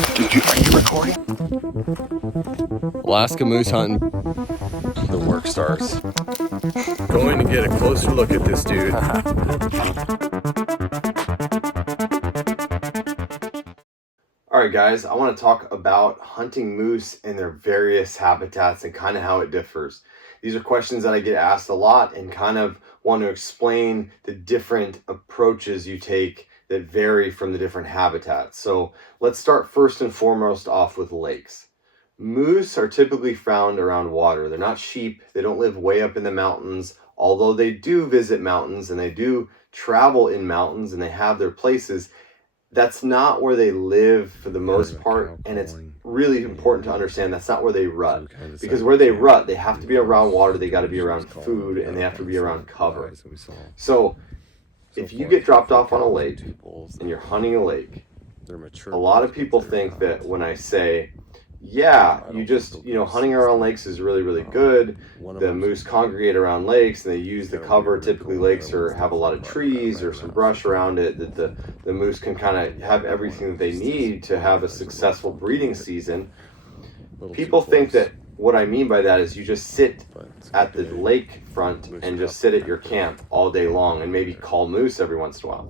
Are you recording? Alaska moose hunting. The work starts. Going to get a closer look at this dude. Alright guys, I want to talk about hunting moose in their various habitats and kind of how it differs. These are questions that I get asked a lot and kind of want to explain the different approaches you take that vary from the different habitats. So let's start first and foremost off with lakes. Moose are typically found around water. They're not sheep. They don't live way up in the mountains, although they do visit mountains and they do travel in mountains and they have their places. That's not where they live for the most part, and it's really important to understand that's not where they rut. Because where they rut, they have to be around water, they got to be around food, and they have to be around cover. So if you get dropped off on a lake and you're hunting a lake, a lot of people think that when I say, yeah, hunting around lakes is really, really good. The moose congregate around lakes and they use the cover. Typically lakes have a lot of trees or some brush around it that the moose can kind of have everything that they need to have a successful breeding season. People think that what I mean by that is you just sit at the lake front and just sit at your camp all day long and maybe call moose every once in a while.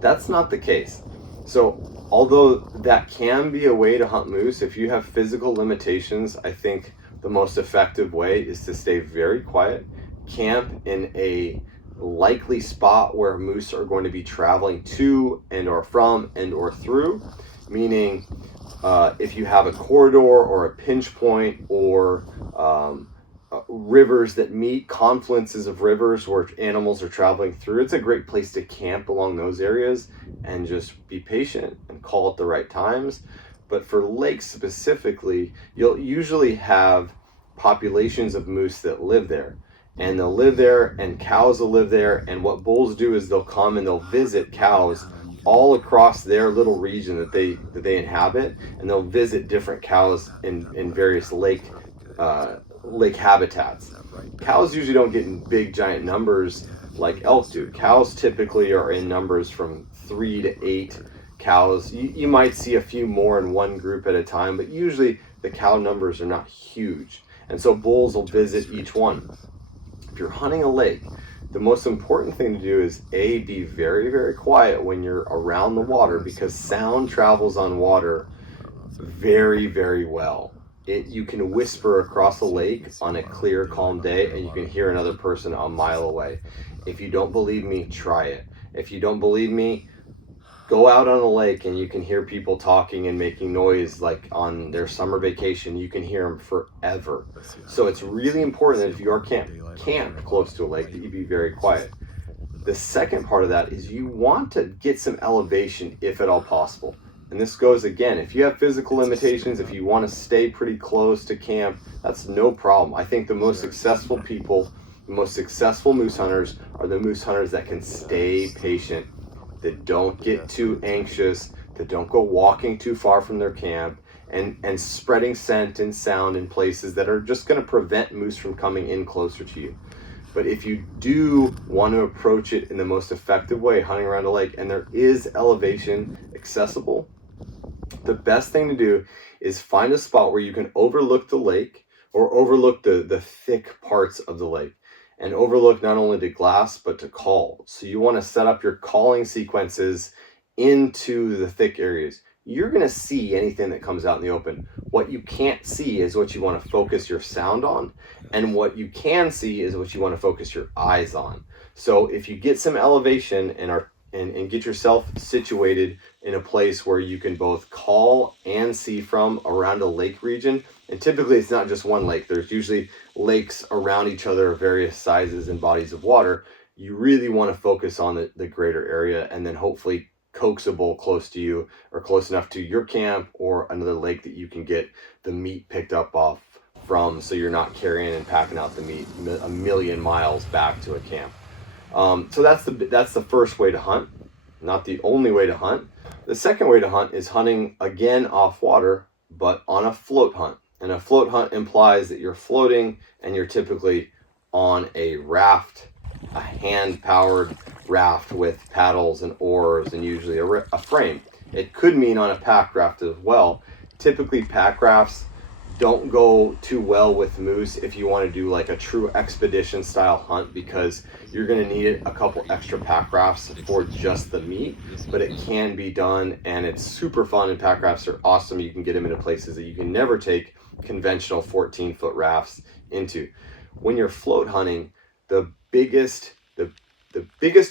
That's not the case. So although that can be a way to hunt moose, if you have physical limitations, I think the most effective way is to stay very quiet, camp in a likely spot where moose are going to be traveling to and or from and or through, meaning if you have a corridor or a pinch point or rivers that meet, confluences of rivers where animals are traveling through, it's a great place to camp along those areas and just be patient and call at the right times. But for lakes specifically, you'll usually have populations of moose that live there, and they'll live there and cows will live there, and what bulls do is they'll come and they'll visit cows all across their little region that they inhabit, and they'll visit different cows in various lake habitats. Cows usually don't get in big giant numbers like elk do. Cows typically are in numbers from 3 to 8 cows. You might see a few more in one group at a time, but usually the cow numbers are not huge. And so bulls will visit each one. If you're hunting a lake, the most important thing to do is be very, very quiet when you're around the water, because sound travels on water very, very well. You can whisper across a lake on a clear, calm day, and you can hear another person a mile away. If you don't believe me, try it. If you don't believe me, go out on a lake and you can hear people talking and making noise like on their summer vacation. You can hear them forever. So it's really important that if you are camp close to a lake, that you be very quiet. The second part of that is you want to get some elevation if at all possible. And this goes again, if you have physical limitations, if you want to stay pretty close to camp, that's no problem. I think the most successful people, the most successful moose hunters are the moose hunters that can stay patient, that don't get too anxious, that don't go walking too far from their camp and spreading scent and sound in places that are just going to prevent moose from coming in closer to you. But if you do want to approach it in the most effective way, hunting around a lake, and there is elevation accessible, the best thing to do is find a spot where you can overlook the lake or overlook the thick parts of the lake, and overlook not only to glass but to call. So you want to set up your calling sequences into the thick areas. You're going to see anything that comes out in the open. What you can't see is what you want to focus your sound on, and what you can see is what you want to focus your eyes on. So if you get some elevation and get yourself situated in a place where you can both call and see from around a lake region, and typically it's not just one lake, there's usually lakes around each other of various sizes and bodies of water, you really want to focus on the greater area, and then hopefully coax a bull close to you or close enough to your camp or another lake that you can get the meat picked up off from, so you're not carrying and packing out the meat a million miles back to a camp. So that's the first way to hunt, not the only way to hunt. The second way to hunt is hunting again off water, but on a float hunt. And a float hunt implies that you're floating and you're typically on a raft, a hand-powered raft with paddles and oars and usually a frame. It could mean on a pack raft as well. Typically pack rafts don't go too well with moose if you want to do like a true expedition style hunt, because you're going to need a couple extra pack rafts for just the meat. But it can be done, and it's super fun, and pack rafts are awesome. You can get them into places that you can never take conventional 14-foot rafts into. When you're float hunting, the biggest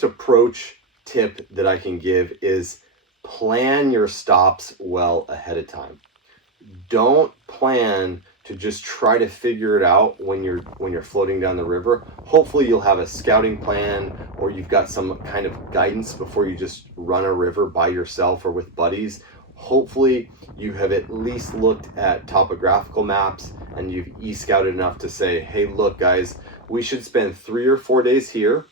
approach tip that I can give is plan your stops well ahead of time. Don't plan to just try to figure it out when you're floating down the river. Hopefully you'll have a scouting plan, or you've got some kind of guidance before you just run a river by yourself or with buddies. Hopefully you have at least looked at topographical maps, and you've e-scouted enough to say, hey, look guys, we should spend 3 or 4 days here.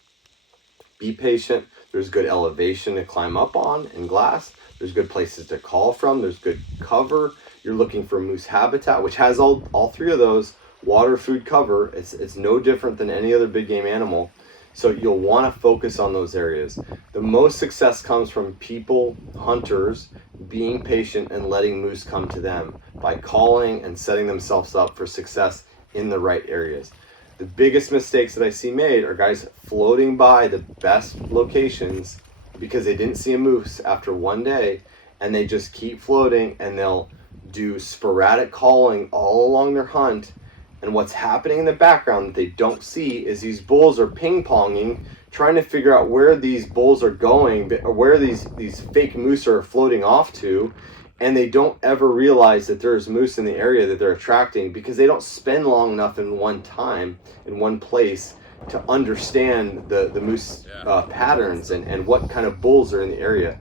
Be patient. There's good elevation to climb up on and glass. There's good places to call from. There's good cover. You're looking for moose habitat, which has all three of those: water, food, cover. It's no different than any other big game animal. So you'll want to focus on those areas. The most success comes from people, hunters, being patient and letting moose come to them by calling and setting themselves up for success in the right areas. The biggest mistakes that I see made are guys floating by the best locations because they didn't see a moose after one day, and they just keep floating, and they'll do sporadic calling all along their hunt. And what's happening in the background that they don't see is these bulls are ping-ponging, trying to figure out where these bulls are going, or where these fake moose are floating off to. And they don't ever realize that there's moose in the area that they're attracting, because they don't spend long enough in one time, in one place, to understand the moose patterns and what kind of bulls are in the area.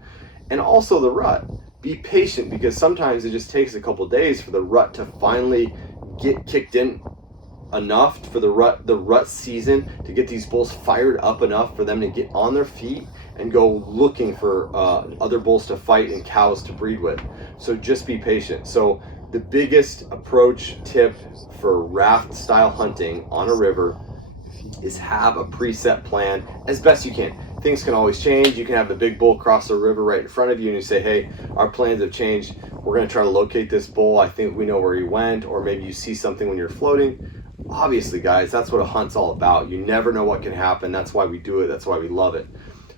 And also the rut. Be patient, because sometimes it just takes a couple days for the rut to finally get kicked in enough, for the rut season to get these bulls fired up enough for them to get on their feet and go looking for other bulls to fight and cows to breed with. So just be patient. So the biggest approach tip for raft style hunting on a river is have a preset plan as best you can. Things can always change. You can have the big bull cross the river right in front of you, and you say, hey, our plans have changed. We're going to try to locate this bull. I think we know where he went. Or maybe you see something when you're floating. Obviously, guys, that's what a hunt's all about. You never know what can happen. That's why we do it. That's why we love it.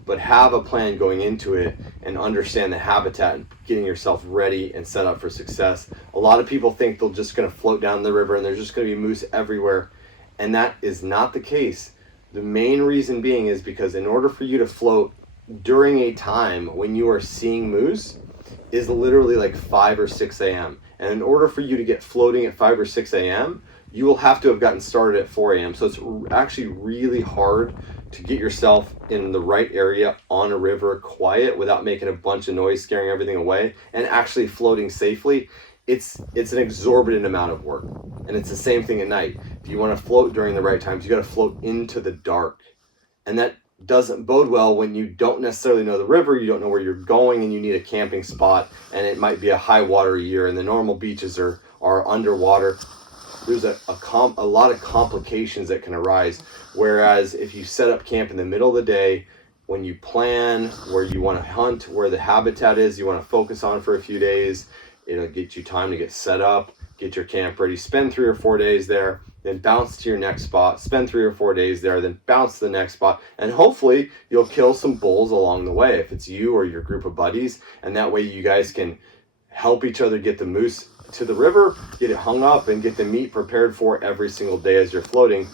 But have a plan going into it and understand the habitat and getting yourself ready and set up for success. A lot of people think they're just going to float down the river and there's just going to be moose everywhere. And that is not the case. The main reason being is because in order for you to float during a time when you are seeing moose is literally like 5 or 6 a.m. And in order for you to get floating at 5 or 6 a.m., you will have to have gotten started at 4 a.m. So it's actually really hard to get yourself in the right area on a river, quiet, without making a bunch of noise, scaring everything away, and actually floating safely. It's an exorbitant amount of work. And it's the same thing at night. If you want to float during the right times, you got to float into the dark. And that doesn't bode well when you don't necessarily know the river, you don't know where you're going, and you need a camping spot, and it might be a high water year and the normal beaches are underwater. There's a lot of complications that can arise. Whereas if you set up camp in the middle of the day, when you plan where you want to hunt, where the habitat is, you want to focus on for a few days, it'll get you time to get set up, get your camp ready, spend 3 or 4 days there, then bounce to your next spot, spend 3 or 4 days there, then bounce to the next spot, and hopefully you'll kill some bulls along the way if it's you or your group of buddies, and that way you guys can help each other get the moose to the river, get it hung up, and get the meat prepared for every single day as you're floating.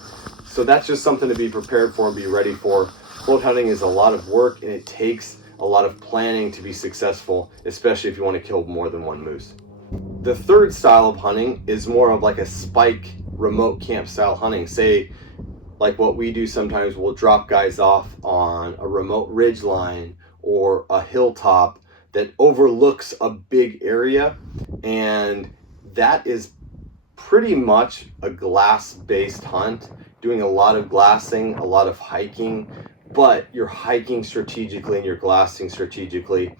So that's just something to be prepared for and be ready for. Float hunting is a lot of work, and it takes a lot of planning to be successful, especially if you want to kill more than one moose. The third style of hunting is more of like a spike remote camp style hunting. Say, like what we do sometimes, we'll drop guys off on a remote ridge line or a hilltop that overlooks a big area, and that is pretty much a glass-based hunt, doing a lot of glassing, a lot of hiking, but you're hiking strategically and you're glassing strategically.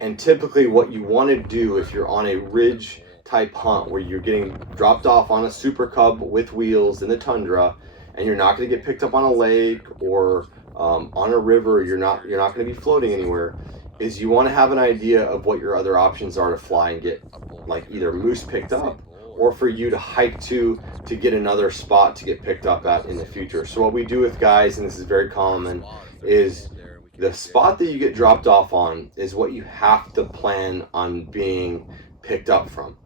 And typically what you want to do if you're on a ridge type hunt where you're getting dropped off on a super cub with wheels in the tundra, and you're not going to get picked up on a lake or on a river, you're not going to be floating anywhere, is you want to have an idea of what your other options are to fly and get like either moose picked up, or for you to hike to get another spot to get picked up at in the future. So what we do with guys, and this is very common, is the spot that you get dropped off on is what you have to plan on being picked up from.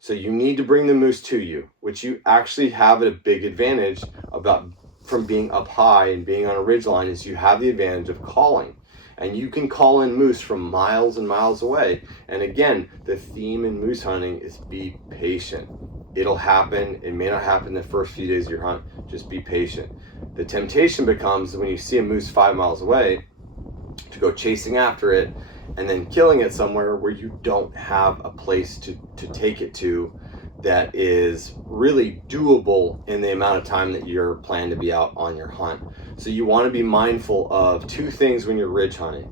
So you need to bring the moose to you, which you actually have a big advantage about from being up high and being on a ridgeline, is you have the advantage of calling. And you can call in moose from miles and miles away. And again, the theme in moose hunting is be patient. It'll happen. It may not happen the first few days of your hunt. Just be patient. The temptation becomes when you see a moose 5 miles away to go chasing after it and then killing it somewhere where you don't have a place to take it to that is really doable in the amount of time that you're planning to be out on your hunt. So you want to be mindful of two things when you're ridge hunting.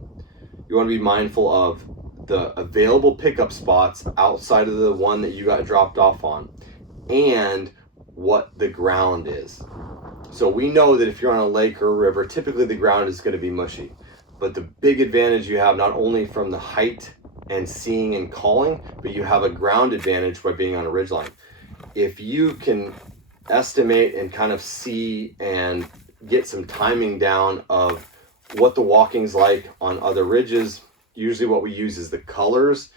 You want to be mindful of the available pickup spots outside of the one that you got dropped off on, and what the ground is. So we know that if you're on a lake or a river, typically the ground is going to be mushy. But the big advantage you have, not only from the height and seeing and calling, but you have a ground advantage by being on a ridgeline. If you can estimate and kind of see and get some timing down of what the walking's like on other ridges, usually what we use is the colors.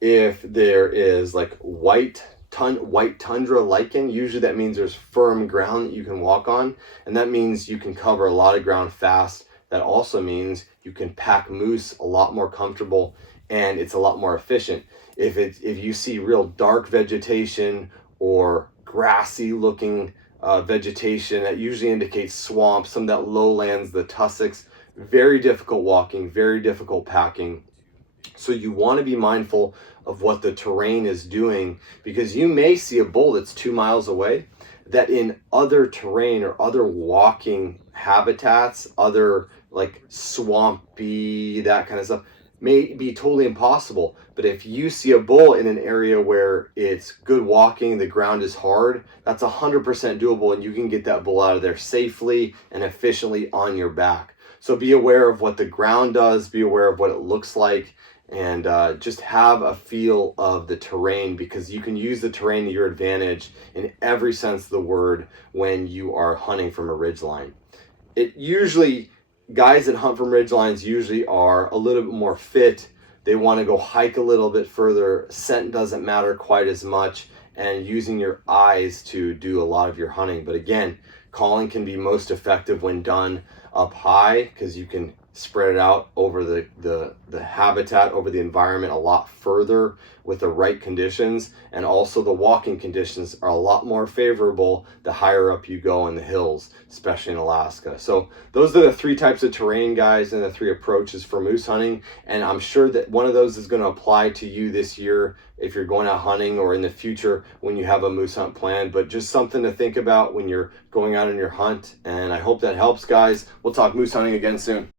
If there is like white tundra lichen, usually that means there's firm ground that you can walk on, and that means you can cover a lot of ground fast. That also means you can pack moose a lot more comfortable, and it's a lot more efficient. If you see real dark vegetation or grassy looking vegetation, that usually indicates swamp, some of that lowlands, the tussocks, very difficult walking, very difficult packing. So you want to be mindful of what the terrain is doing, because you may see a bull that's 2 miles away that in other terrain or other walking habitats, other like swampy, that kind of stuff, may be totally impossible. But if you see a bull in an area where it's good walking, the ground is hard, that's 100% doable, and you can get that bull out of there safely and efficiently on your back. So be aware of what the ground does, be aware of what it looks like, and just have a feel of the terrain, because you can use the terrain to your advantage in every sense of the word when you are hunting from a ridgeline. It usually, guys that hunt from ridgelines usually are a little bit more fit. They want to go hike a little bit further. Scent doesn't matter quite as much, and using your eyes to do a lot of your hunting. But again, calling can be most effective when done up high, because you can spread it out over the habitat, over the environment a lot further with the right conditions. And also the walking conditions are a lot more favorable the higher up you go in the hills, especially in Alaska. So those are the 3 types of terrain, guys, and the 3 approaches for moose hunting. And I'm sure that one of those is going to apply to you this year if you're going out hunting, or in the future when you have a moose hunt planned. But just something to think about when you're going out on your hunt. And I hope that helps, guys. We'll talk moose hunting again soon.